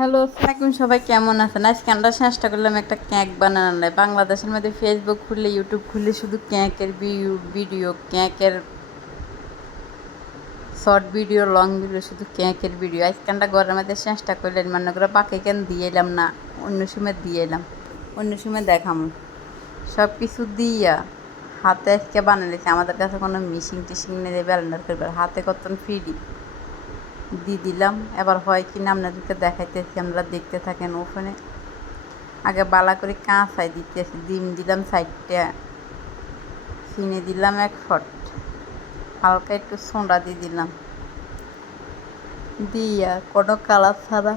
Hello, আসসালামাইকুম। সবাই কেমন আছেন? আজকে আমরা চেষ্টা করলাম একটা কেক বানানোর। বাংলাদেশের মধ্যে ফেসবুক খুললে, ইউটিউব খুললে শুধু কেকের ভিডিও, কেকের শর্ট ভিডিও, লং ভিডিও, শুধু কেকের ভিডিও। আজকে আমরা ঘরের মধ্যে চেষ্টা করলেন মনে করে বাকি কেন দিয়ে এলাম না, অন্য সময় দিয়ে এলাম, অন্য সময় দেখাম সব কিছু দিয়া হাতে আজকে বানালেছি। আমাদের কাছে কোনো মিশিং টিশিং নেই, ব্যালেন্ডার করবার হাতে কতক্ষণ ফ্রি দিয়ে দিলাম। এবার হয় কি না আপনাদেরকে দেখাইতেছি, আমরা দেখতে থাকেন। ওখানে আগে বালা করে কাঁচাই দিতেছি, ডিম দিলাম 4টা, চিনি দিলাম 1 ফট, হালকা একটু সোডা দিয়ে দিলাম, দিয়া কোনো কালার ছাড়া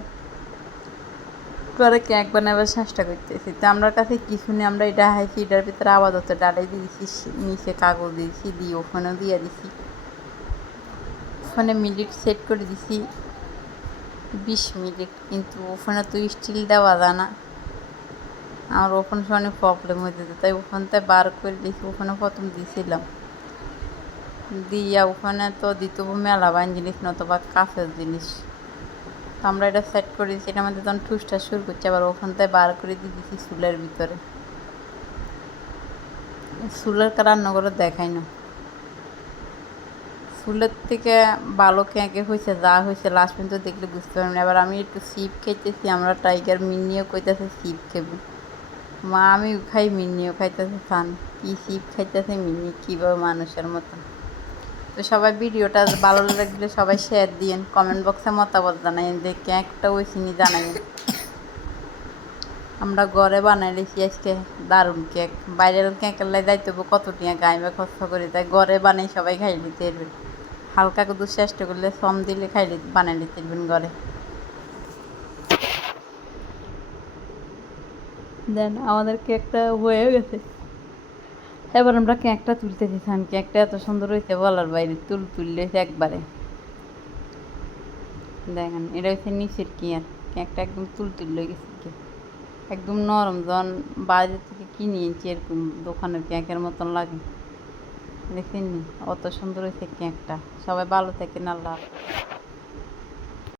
করে কেক বানাবার চেষ্টা করতেছি। তো আমার কাছে কিছু নেই, আমরা এটা হাইছি, এটার ভিতরে আপাতত ডালাই দিয়ে দিচ্ছি, নিচে কাগজ দিয়েছি, দিয়ে ওখানেও দিয়ে দিছি। ওখানে মিনিট সেট করে দিছি 20 মিনিট, কিন্তু ওখানে তো স্টিল দেওয়া যায় না। আমার ওখান অনেক প্রবলেম হয়ে যেত, তাই ওখানতে বার করে দিয়েছি। ওখানে প্রথম দিয়েছিলাম, দিয়া ওখানে তো দিত মেলা বাইন জিনিস নতবা কাঁচের জিনিস। তো আমরা এটা সেট করে দিয়েছি, এটা আমাদের তখন ঠুসটা শুরু করছে। আবার ওখানতে বার করে দিয়ে দিয়েছি চুলের ভিতরে। চুলের রান্না করে দেখাই না, চুলের থেকে ভালো কেঁকে হয়েছে, যা হয়েছে লাস্ট পর্যন্ত দেখলে বুঝতে পারবেন। এবার আমি একটু সিপ খাইতেছি, আমরা টাইগার মিনিও কইতেছে সিপ খেবো। মা আমিও খাই, মিনিও খাইতেছে, খান কি সিপ খাইতেছে মিনি কীভাবে মানুষের মতো। তো সবাই ভিডিওটা ভালো লাগলে সবাই শেয়ার দিয়েন, কমেন্ট বক্সে মতামত জানাইন যে কেকটা ওই চিনি জানাইন। আমরা ঘরে বানাই রেখি আজকে দারুণ কেক। বাইরের কেকের লাই যাইতে কত টিয়া গাইবে খরচ করি, তাই ঘরে বানাই সবাই খাই নিতে পারবেন। হালকা কিন্তু চেষ্টা করলে সম দিলে খাইলে বানাই নিতে পারবেন ঘরে। দেন আমাদের কেকটা হয়ে গেছে। এবার আমরা কেকটা তুলতে দিতাম। কেকটা এত সুন্দর হয়েছে বলার বাইরে, তুললে একবারে দেখেন। এটা হচ্ছে নিচের কেক, কেকটা একদম তুলে গেছে, একদম নরম। যখন বাইরে থেকে কিনে এনেছি এরকম দোকানের কেকের মতন লাগে, দেখেননি? অত সুন্দর হয়েছে কেকটা। সবাই ভালো থাকেন, আল্লাহ।